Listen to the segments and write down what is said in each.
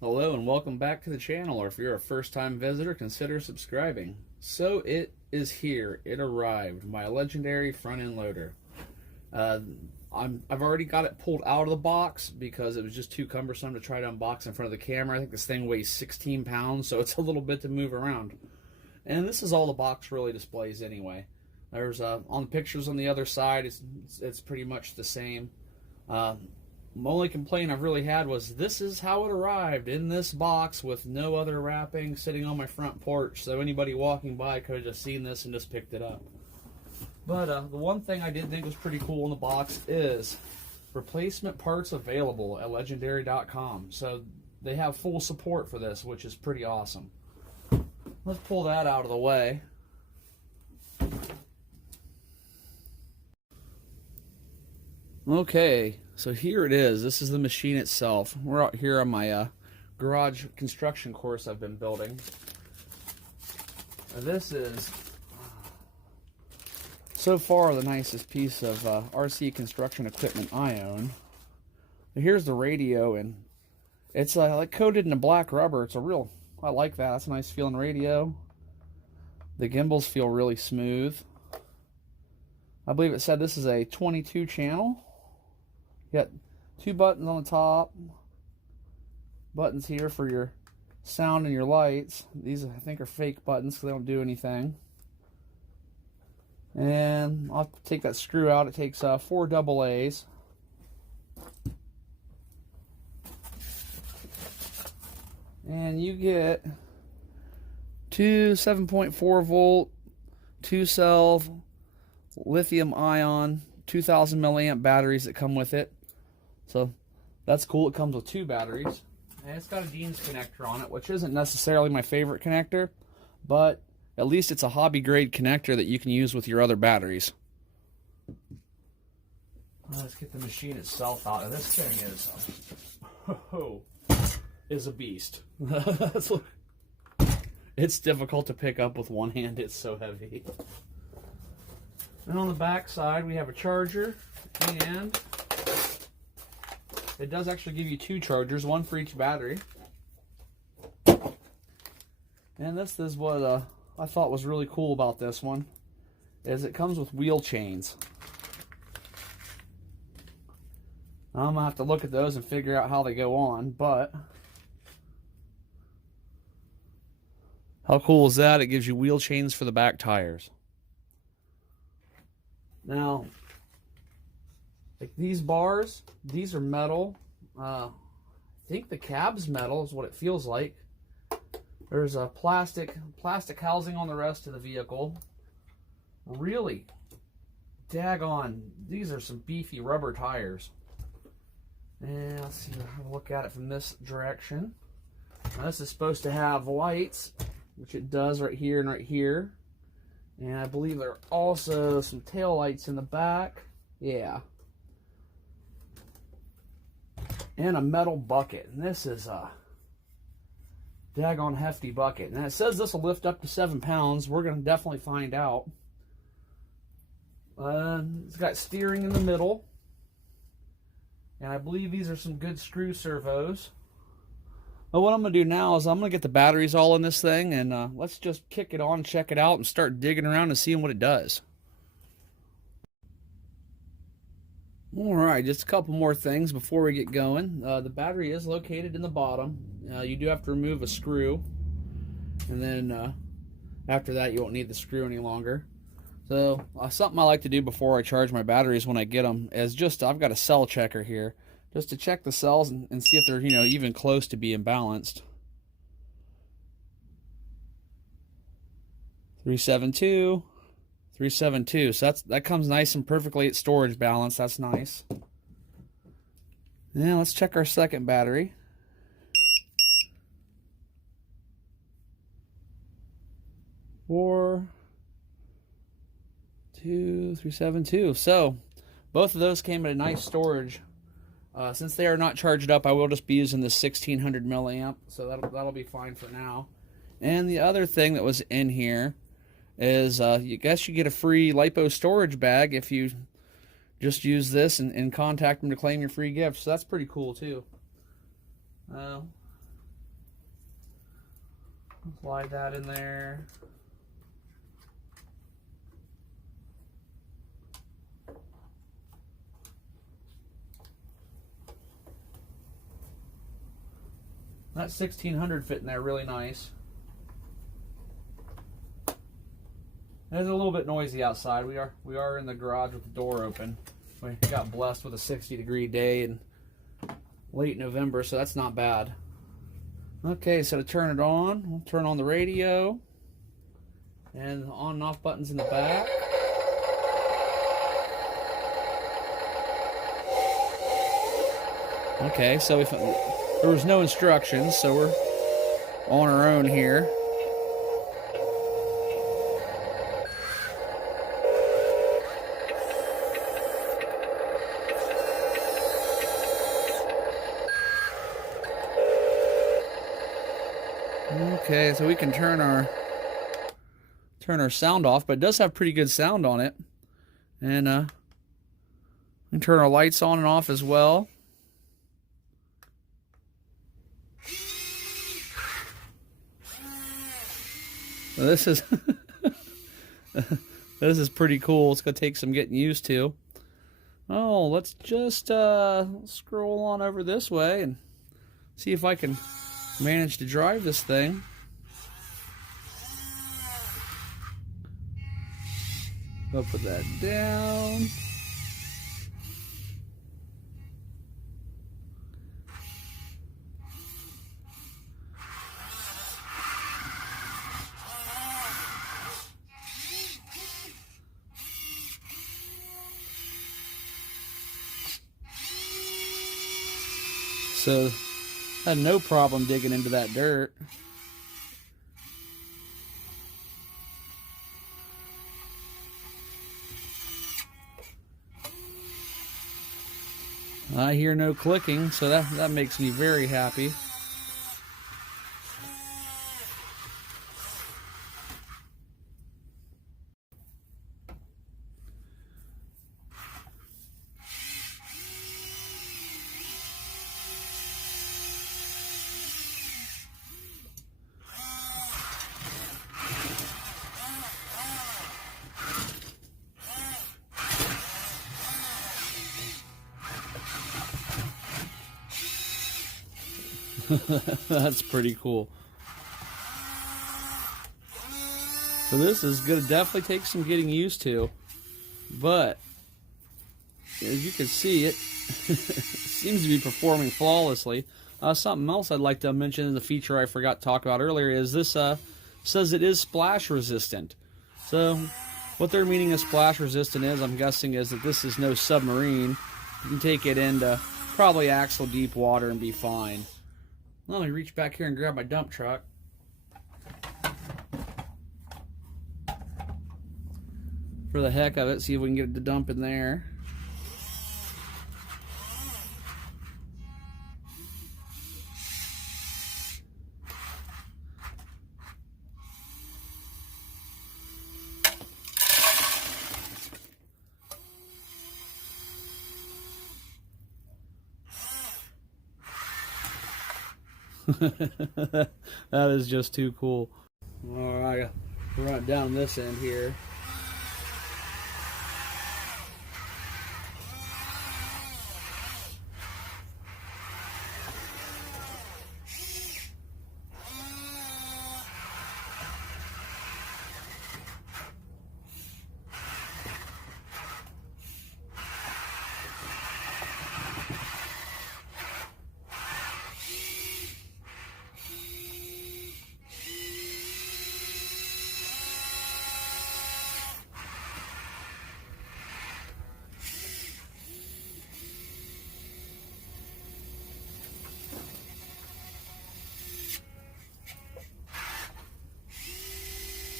Hello and welcome back to the channel, or if you're a first-time visitor, consider subscribing. So it is here. It arrived. My legendary front-end loader. I've already got it pulled out of the box because it was just too cumbersome to try to unbox in front of the camera. I think this thing weighs 16 pounds, so it's a little bit to move around. And this is all the box really displays anyway. There's on the pictures on the other side, it's pretty much the same. The only complaint I've really had was this is how it arrived, in this box with no other wrapping, sitting on my front porch, so anybody walking by could have just seen this and just picked it up. But the one thing I did think was pretty cool in the box is replacement parts available at legendary.com. So they have full support for this, which is pretty awesome. Let's pull that out of the way. Okay, so here it is. This is the machine itself. We're out here on my garage construction course I've been building. This is so far the nicest piece of RC construction equipment I own. Here's the radio, and it's like coated in black rubber. It's I like that. That's a nice feeling radio. The gimbals feel really smooth. I believe it said this is a 22 channel. You got two buttons on the top, buttons here for your sound and your lights. These I think are fake buttons because they don't do anything. And I'll take that screw out. It takes 4 AA's. And you get two 7.4 volt, 2-cell lithium ion 2000 milliamp batteries that come with it. So that's cool. It comes with 2 batteries, and it's got a Dean's connector on it, which isn't necessarily my favorite connector, but at least it's a hobby grade connector that you can use with your other batteries. Let's get the machine itself out. This thing is a beast. It's difficult to pick up with one hand. It's so heavy. And on the back side, we have a charger, and it does actually give you 2 chargers, one for each battery. And this is what I thought was really cool about this one, is it comes with wheel chains. I'm gonna have to look at those and figure out how they go on, but how cool is that? It gives you wheel chains for the back tires. Now, like these bars, these are metal. I think the cab's metal is what it feels like. There's a plastic housing on the rest of the vehicle. Really daggone, these are some beefy rubber tires. And let's see, I'll look at it from this direction. Now, this is supposed to have lights, which it does right here and right here. And I believe there are also some tail lights in the back. Yeah. And a metal bucket. And this is a daggone hefty bucket. And it says this will lift up to 7 pounds. We're going to definitely find out. It's got steering in the middle. And I believe these are some good screw servos. Well, what I'm going to do now is I'm going to get the batteries all in this thing, and let's just kick it on, check it out, and start digging around and seeing what it does. Alright, just a couple more things before we get going. The battery is located in the bottom. You do have to remove a screw, and then after that you won't need the screw any longer. So something I like to do before I charge my batteries when I get them is just, I've got a cell checker here, just to check the cells and see if they're, even close to being balanced. 372, 372. So that comes nice and perfectly at storage balance. That's nice. Now let's check our second battery. 4, 2, 372. So both of those came at a nice storage. Since they are not charged up, I will just be using this 1600 milliamp, so that'll be fine for now. And the other thing that was in here is, you guess you get a free LiPo storage bag if you just use this and contact them to claim your free gift. So that's pretty cool too. Slide that in there. That 1600 fit in there really nice. It's a little bit noisy outside. We are in the garage with the door open. We got blessed with a 60-degree day in late November, so that's not bad. Okay, so to turn it on, we'll turn on the radio and the on and off buttons in the back. Okay, so if there was no instructions, so we're on our own here. Okay, so we can turn our sound off, but it does have pretty good sound on it. And we can turn our lights on and off as well. So this is this is pretty cool. It's gonna take some getting used to. Oh, let's just scroll on over this way and see if I can manage to drive this thing. I'll put that down. So I had no problem digging into that dirt. I hear no clicking, so that makes me very happy. That's pretty cool. So this is going to definitely take some getting used to, but as you can see, it seems to be performing flawlessly. Something else I'd like to mention in the feature I forgot to talk about earlier is this says it is splash resistant. So what they're meaning of splash resistant is, I'm guessing, is that this is no submarine. You can take it into probably axle deep water and be fine. Let me reach back here and grab my dump truck. For the heck of it, see if we can get it to dump in there. That is just too cool. Alright, run it down this end here.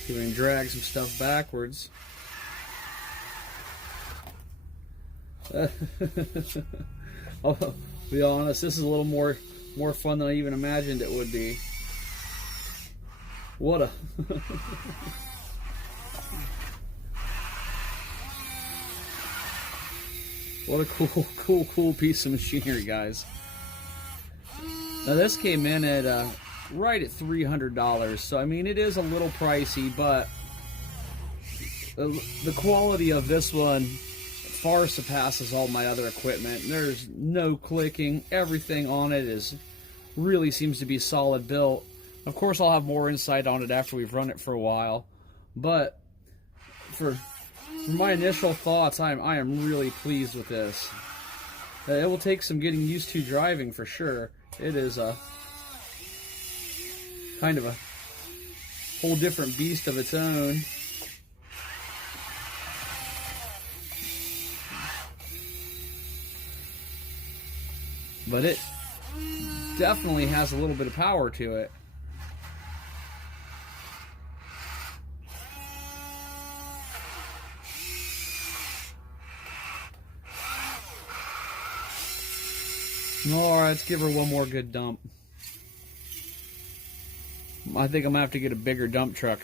See if we can drag some stuff backwards. I'll be honest, this is a little more fun than I even imagined it would be. What a what a cool piece of machinery, guys. Now this came in at right at $300. So I mean, it is a little pricey, but the quality of this one far surpasses all my other equipment. There's no clicking. Everything on it really seems to be solid built. Of course, I'll have more insight on it after we've run it for a while, but for my initial thoughts, I am really pleased with this. It will take some getting used to driving for sure. It is a kind of a whole different beast of its own. But it definitely has a little bit of power to it. Alright, let's give her one more good dump. I think I'm going to have to get a bigger dump truck.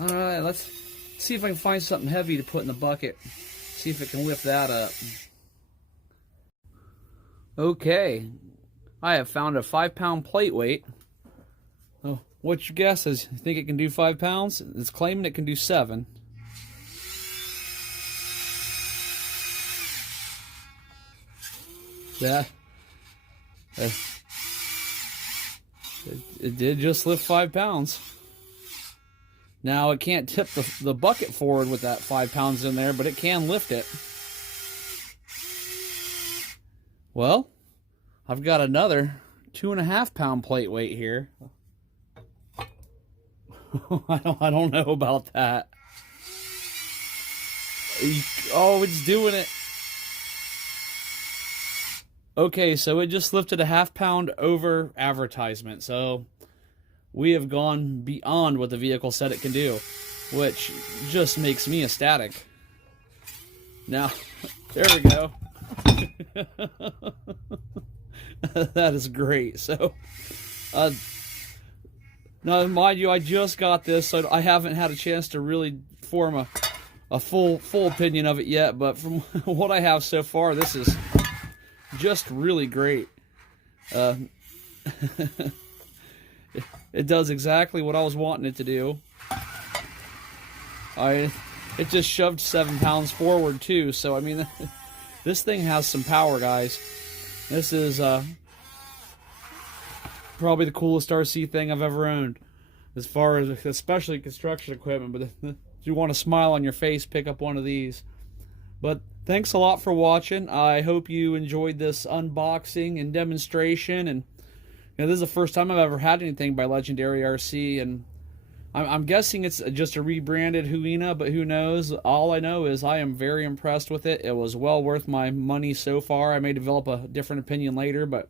Alright, let's see if I can find something heavy to put in the bucket. See if it can lift that up. Okay, I have found a 5-pound plate weight. Oh, what's your guess? You think it can do 5 pounds? It's claiming it can do 7. Yeah. It did just lift 5 pounds. Now, it can't tip the bucket forward with that 5 pounds in there, but it can lift it. Well, I've got another 2.5-pound plate weight here. I don't know about that. Oh, it's doing it. Okay, so it just lifted a 1/2 pound over advertisement. So we have gone beyond what the vehicle said it can do, which just makes me ecstatic. Now, there we go. That is great. So, now, mind you, I just got this, so I haven't had a chance to really form a full opinion of it yet. But from what I have so far, this is just really great. It does exactly what I was wanting it to do. It just shoved 7 pounds forward too. So I mean, this thing has some power, guys. This is probably the coolest RC thing I've ever owned, as far as especially construction equipment. But if you want a smile on your face, pick up one of these. But thanks a lot for watching. I hope you enjoyed this unboxing and demonstration. And this is the first time I've ever had anything by Legendary RC, and I'm guessing it's just a rebranded Huina, but who knows? All I know is I am very impressed with it. It was well worth my money so far. I may develop a different opinion later, but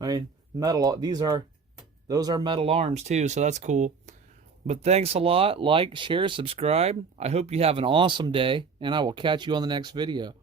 I mean, those are metal arms too, so that's cool. But thanks a lot. Like, share, subscribe. I hope you have an awesome day, and I will catch you on the next video.